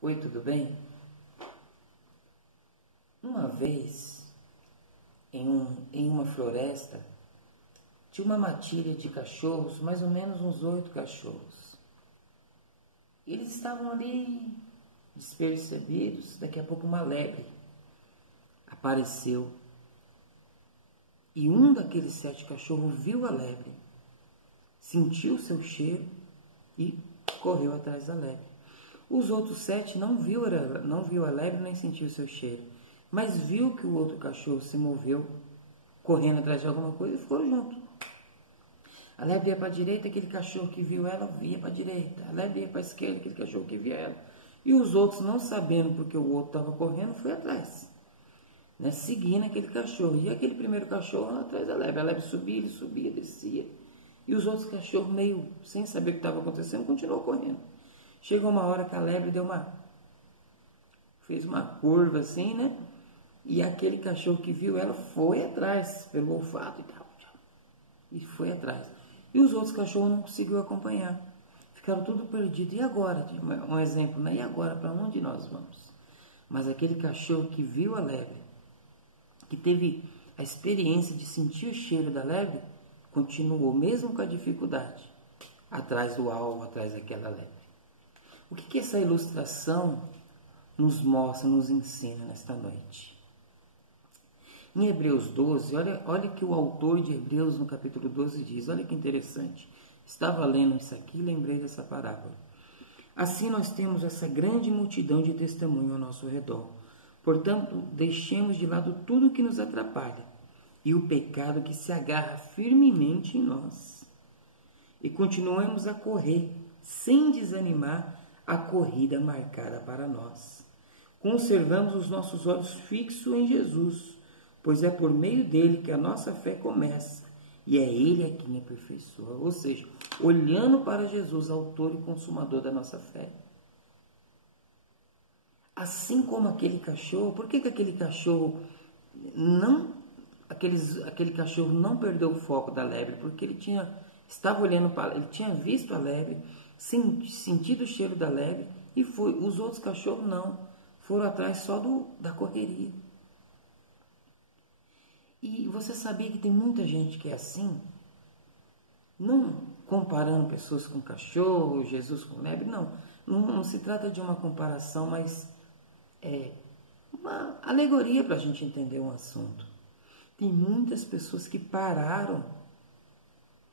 Oi, tudo bem? Uma vez, em uma floresta, tinha uma matilha de cachorros, mais ou menos uns 8 cachorros. Eles estavam ali despercebidos. Daqui a pouco uma lebre apareceu e um daqueles 7 cachorros viu a lebre, sentiu seu cheiro e correu atrás da lebre. Os outros 7 não viu a lebre nem sentiu seu cheiro, mas viu que o outro cachorro se moveu correndo atrás de alguma coisa e foram junto. A lebre ia para a direita, aquele cachorro que viu ela ia para a direita. A lebre ia para a esquerda, aquele cachorro que via ela. E os outros, não sabendo porque o outro estava correndo, foi atrás, né, seguindo aquele cachorro. E aquele primeiro cachorro atrás da lebre. A lebre subia, ele subia, descia. E os outros cachorros, meio sem saber o que estava acontecendo, continuou correndo. Chegou uma hora que a lebre fez uma curva assim, né? E aquele cachorro que viu ela foi atrás, pelo olfato e tal. E foi atrás. E os outros cachorros não conseguiu acompanhar. Ficaram tudo perdidos. E agora? Um exemplo, né? E agora? Para onde nós vamos? Mas aquele cachorro que viu a lebre, que teve a experiência de sentir o cheiro da lebre, continuou, mesmo com a dificuldade, atrás do alvo, atrás daquela lebre. O que essa ilustração nos mostra, nos ensina nesta noite? Em Hebreus 12, olha que o autor de Hebreus no capítulo 12 diz, olha que interessante. Estava lendo isso aqui e lembrei dessa parábola. Assim nós temos essa grande multidão de testemunho ao nosso redor. Portanto, deixemos de lado tudo que nos atrapalha e o pecado que se agarra firmemente em nós. E continuemos a correr, sem desanimar, a corrida marcada para nós. Conservamos os nossos olhos fixos em Jesus, pois é por meio dele que a nossa fé começa, e é ele a quem aperfeiçoa. Ou seja, olhando para Jesus, autor e consumador da nossa fé. Assim como aquele cachorro, por que aquele cachorro aquele cachorro não perdeu o foco da lebre? Porque ele estava olhando para, ele tinha visto a lebre, sentido o cheiro da lebre e foi. Os outros cachorros não, foram atrás só da correria. E você sabia que tem muita gente que é assim? Não comparando pessoas com cachorro, Jesus com lebre, não se trata de uma comparação, mas é uma alegoria para a gente entender um assunto. Tem muitas pessoas que pararam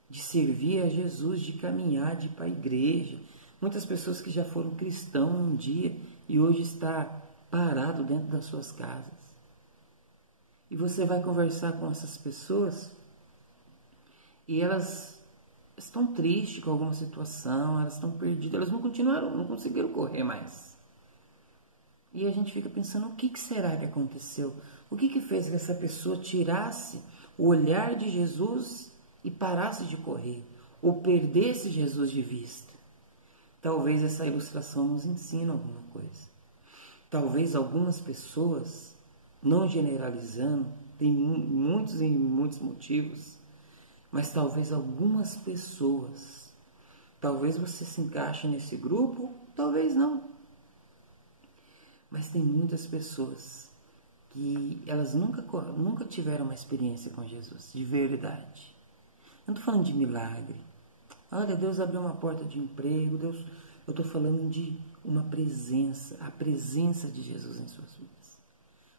de servir a Jesus, de caminhar, de ir para a igreja. Muitas pessoas que já foram cristãos um dia e hoje está parado dentro das suas casas. E você vai conversar com essas pessoas e elas estão tristes com alguma situação, elas estão perdidas, elas não conseguiram correr mais. E a gente fica pensando, o que será que aconteceu? O que fez que essa pessoa tirasse o olhar de Jesus e parasse de correr? Ou perdesse Jesus de vista? Talvez essa ilustração nos ensine alguma coisa. Talvez algumas pessoas, não generalizando, tem muitos e muitos motivos, mas talvez algumas pessoas, talvez você se encaixe nesse grupo, talvez não. Mas tem muitas pessoas que elas nunca tiveram uma experiência com Jesus, de verdade. Eu não estou falando de milagre. Olha, Deus abriu uma porta de emprego, eu estou falando de uma presença, a presença de Jesus em suas vidas.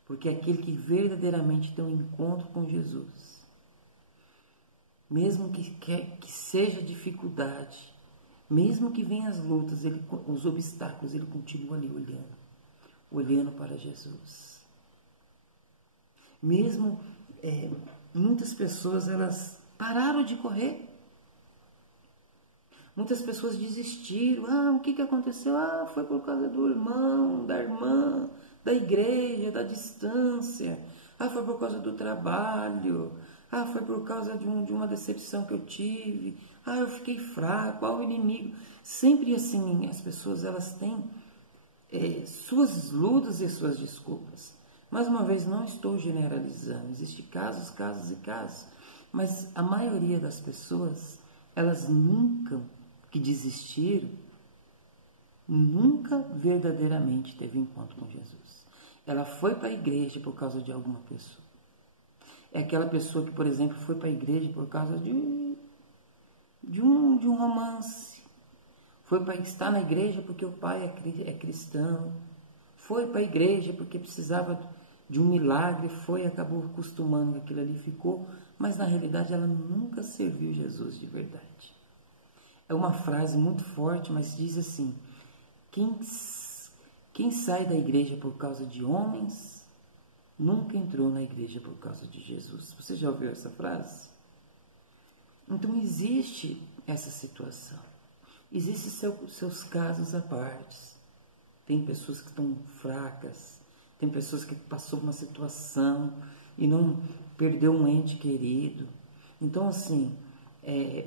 Porque aquele que verdadeiramente tem um encontro com Jesus, mesmo que seja dificuldade, mesmo que venham as lutas, os obstáculos, ele continua ali olhando para Jesus. Mesmo muitas pessoas, elas pararam de correr. Muitas pessoas desistiram. O que aconteceu? Foi por causa do irmão, da irmã, da igreja, da distância. Foi por causa do trabalho. Foi por causa de uma decepção que eu tive. Eu fiquei fraco. O inimigo. Sempre assim, as pessoas, elas têm suas lutas e suas desculpas. Mais uma vez, não estou generalizando. Existem casos e casos. Mas a maioria das pessoas, elas nunca que desistiram, nunca verdadeiramente teve encontro com Jesus. Ela foi para a igreja por causa de alguma pessoa. É aquela pessoa que, por exemplo, foi para a igreja por causa de um romance. Foi para estar na igreja porque o pai é cristão. Foi para a igreja porque precisava de um milagre. Foi, acabou acostumando com aquilo ali, ficou. Mas na realidade ela nunca serviu Jesus de verdade. É uma frase muito forte, mas diz assim: quem sai da igreja por causa de homens, nunca entrou na igreja por causa de Jesus. Você já ouviu essa frase? Então existe essa situação. Existem seus casos à parte. Tem pessoas que estão fracas, tem pessoas que passou por uma situação e não perdeu um ente querido. Então, assim,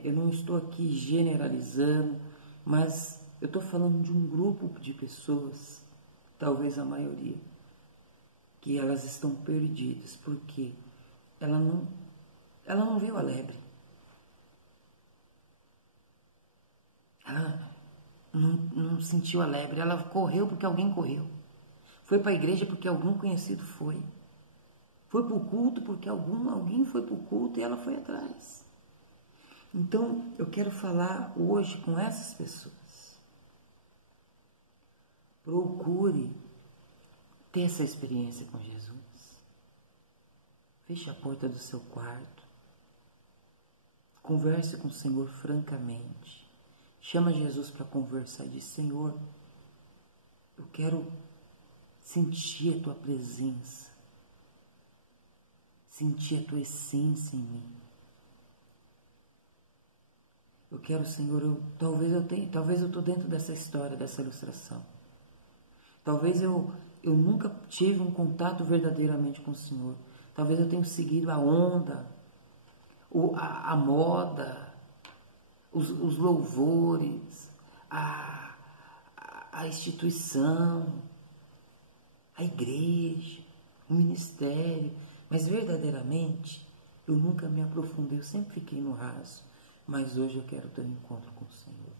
eu não estou aqui generalizando, mas eu estou falando de um grupo de pessoas, talvez a maioria, que elas estão perdidas, porque ela não viu a lebre. Ela não sentiu a lebre. Ela correu porque alguém correu. Foi para a igreja porque algum conhecido foi. Foi para o culto porque alguém foi para o culto e ela foi atrás. Então, eu quero falar hoje com essas pessoas. Procure ter essa experiência com Jesus. Feche a porta do seu quarto. Converse com o Senhor francamente. Chama Jesus para conversar e diz: Senhor, eu quero sentir a Tua presença, sentir a Tua essência em mim. Eu quero, Senhor, talvez eu estou dentro dessa história, dessa ilustração. Talvez eu nunca tive um contato verdadeiramente com o Senhor. Talvez eu tenha seguido a onda, a moda, os louvores, a instituição, a igreja, o ministério, mas verdadeiramente eu nunca me aprofundei, eu sempre fiquei no raso, mas hoje eu quero ter um encontro com o Senhor.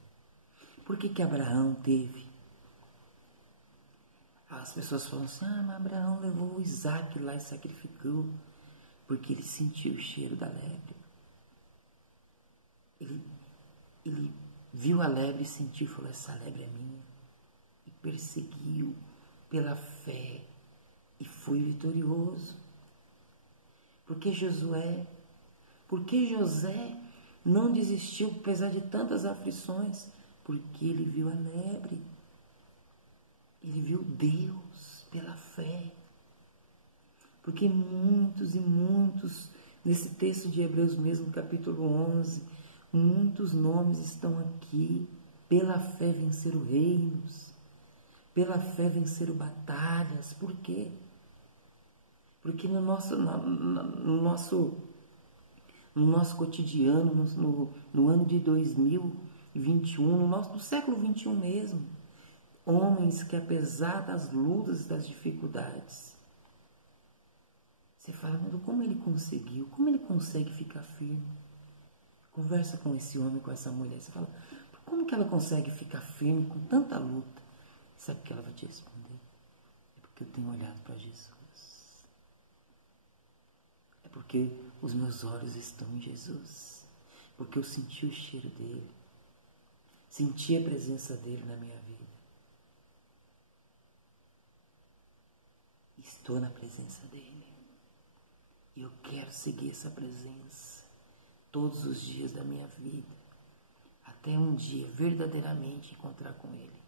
Por que Abraão teve? As pessoas falam assim: mas Abraão levou o Isaac lá e sacrificou, porque ele sentiu o cheiro da lebre. Ele viu a lebre e sentiu e falou: essa lebre é minha. E perseguiu pela fé e foi vitorioso. Porque José não desistiu apesar de tantas aflições? Porque ele viu a lebre. Ele viu Deus pela fé. Porque muitos e muitos, nesse texto de Hebreus mesmo, capítulo 11, muitos nomes estão aqui. Pela fé venceram reinos. Pela fé venceram batalhas. Por quê? Porque no nosso cotidiano, no ano de 2021, no século 21 mesmo, homens que, apesar das lutas, das dificuldades, você fala: mas como ele conseguiu? Como ele consegue ficar firme? Conversa com esse homem, com essa mulher. Você fala: como que ela consegue ficar firme com tanta luta? Sabe o que ela vai te responder? É porque eu tenho olhado para Jesus. É porque os meus olhos estão em Jesus. Porque eu senti o cheiro dele. Senti a presença dele na minha vida. Estou na presença dele. E eu quero seguir essa presença todos os dias da minha vida. Até um dia verdadeiramente encontrar com ele.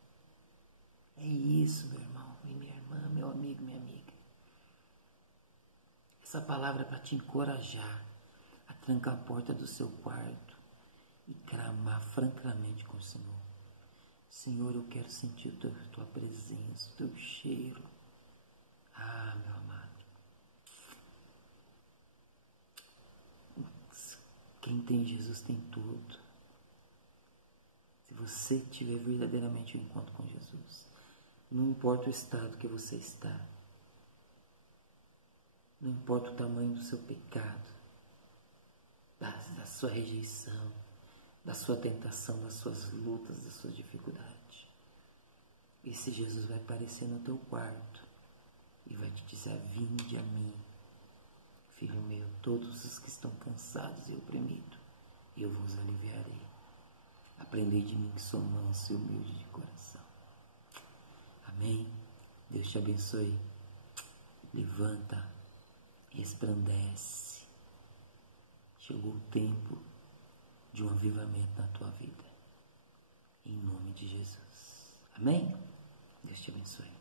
É isso, meu irmão e minha irmã, meu amigo, minha amiga. Essa palavra é para te encorajar a trancar a porta do seu quarto e clamar francamente com o Senhor. Senhor, eu quero sentir a tua presença, o teu cheiro. Ah, meu amado. Quem tem Jesus tem tudo. Se você tiver verdadeiramente um encontro com Jesus, não importa o estado que você está, não importa o tamanho do seu pecado, da sua rejeição, da sua tentação, das suas lutas, das suas dificuldades. esse Jesus vai aparecer no teu quarto e vai te dizer: vinde a mim, filho meu, todos os que estão cansados e oprimidos, eu vos aliviarei. Aprendei de mim que sou manso e humilde de coração. Amém? Deus te abençoe. Levanta, resplandece. Chegou o tempo de um avivamento na tua vida. Em nome de Jesus. Amém? Deus te abençoe.